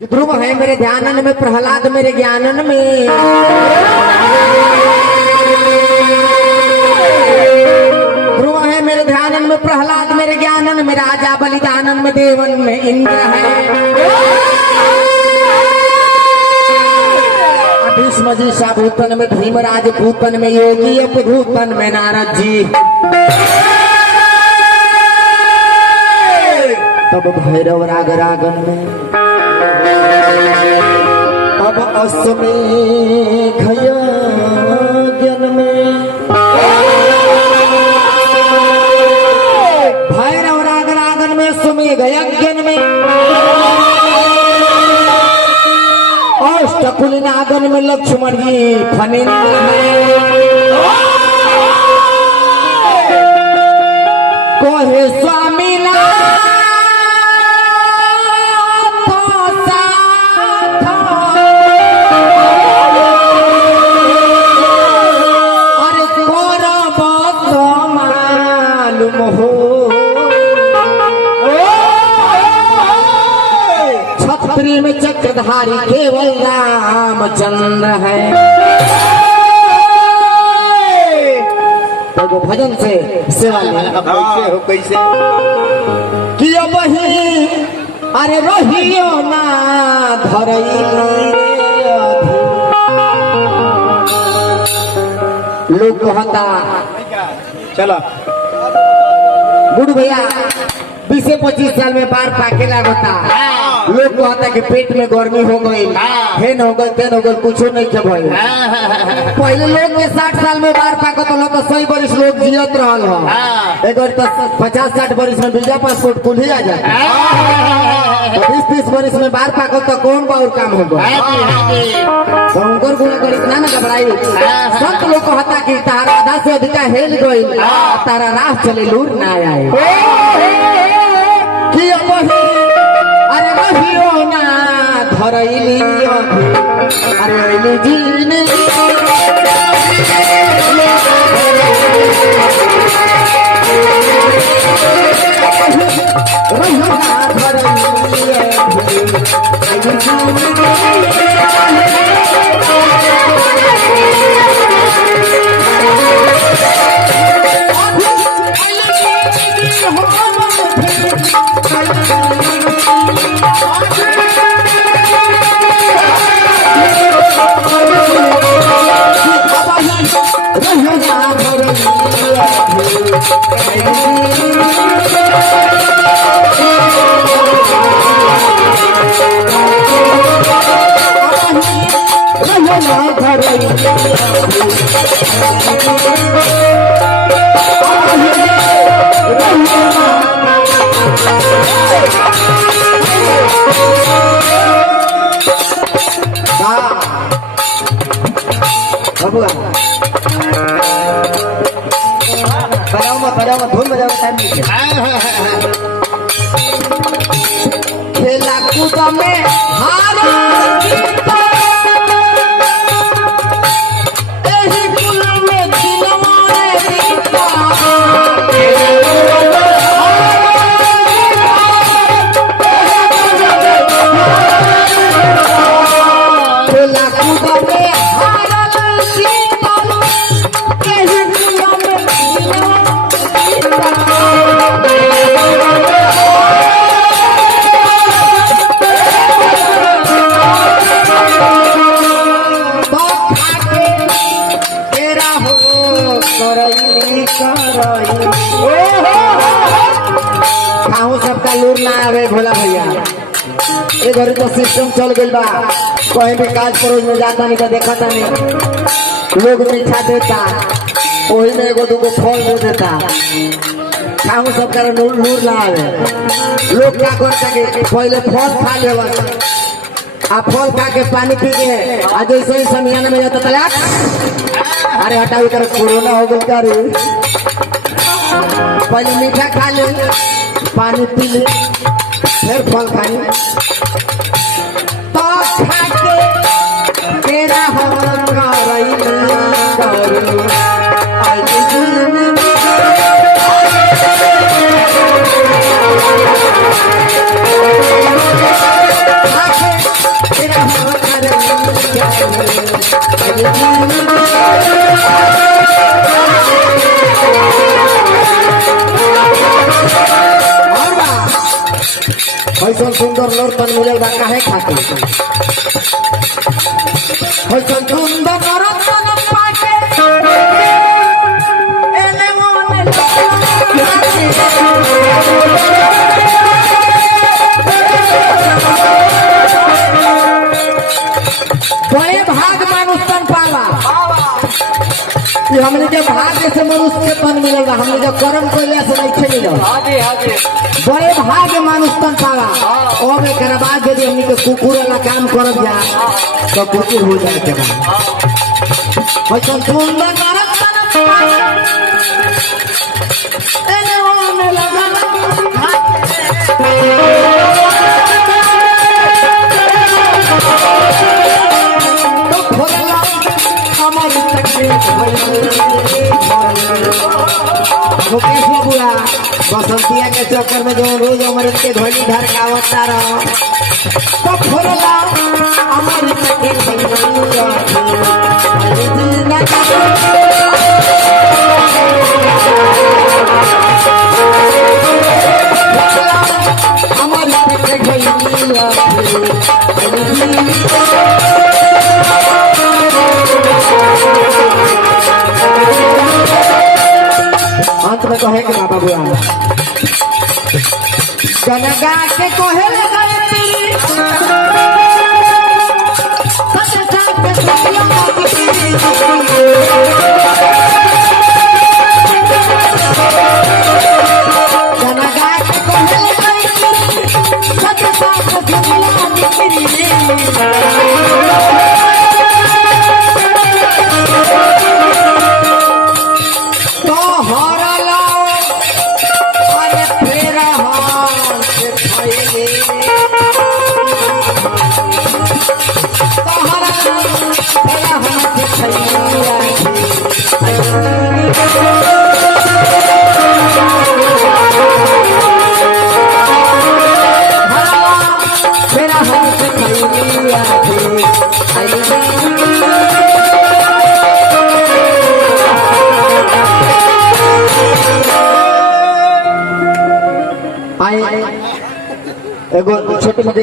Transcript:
ध्रुव है मेरे ध्यानन में, प्रहलाद मेरे ज्ञानन में। ध्रुव है मेरे ध्यानन में, प्रहलाद मेरे ज्ञानन में, राजा बलिदानन में, देवन में इंद्र है। भीष्म जी साभूतन में, भीमराज भूतन में, योगी अपभूतन में, नारद जी। तब भैरव राग रागन में, अब अस्मेघ यज्ञ में। भैरव राग रागन में, सुमेघ यज्ञ में, अष्टकुल नागन में, लक्ष्मण जी फनिंद्र में। कोहे स्वामी छत्री में चक्रधारी केवल रामचंद्र है। तो भजन से सेवा लेना कैसे हो, कैसे कि वही अरे रहियो ना धरई लोग कहता चलो गुरु भैया 20-25 साल में बार पाके लागता। लोग कहता कि पेट में गर्मी हो गई, हेन हो गई, तेन हो गई, कुछ नहीं के भाई। पहले लोग के 60 साल में बार पाकत हो तो 100 बरिस लोग जियत रहल हो। एक बार तो 50-60 बरिस में वीजा पासपोर्ट कुल ही आ जाए। 20-30 बरिस में बार पाकत तो कौन बाउर काम होगा। उनकर गुना कर इतना ना घबराई। सब लोग कहता कि तारा आधा से अधिका हेल गई, तारा राह चले लूर ना आए। कि अरे रहियो ना धरैली अरे जीने रहियो ना धरैली धूम बजाओ टाइम खेला कूद में हारा सबका लूर ना आवे भोला भैया। ये घर तो सिस्टम चल गई बा, कहीं भी काज परोज में जाता नहीं तो देखा नहीं लोग मीठा देता, वही में एगो दूगो फल दे देता। खाऊ सबका लूर ना आवे। लोग क्या करता कि पहले फल खा ले, आ फल खा के पानी पी के आज जैसे ही समियाना में जाता तलाक अरे हटाओ कर कोरोना हो गया रे। पहले मीठा खा ले, पानी पी ले, फिर फल खाई तो खा के तेरा हो ऐसा सुंदर लोग तन मिले काहे खाते ऐसा सुंदर तन पाके एने मोने बड़े भाग मानुष तन पाला हमने के भाग्य से मनुष्य के तन मिलेगा हमने जो कर्म कैला से नहीं मिलेगा बड़े भाग्य मानुष तन पाला और एक बाद यदि हमने के कुकुर वाला काम कर जा तो कुकुर हो जाए के बाद सुंदर मुकेश बाबुआ बसंतिया के चक्कर में जो रोज अमृत के धोली घर का अवतार तो खोला हमारी अंत में कहे के बाबा बुआ गनगा के कोहे एगो छोटी मोटी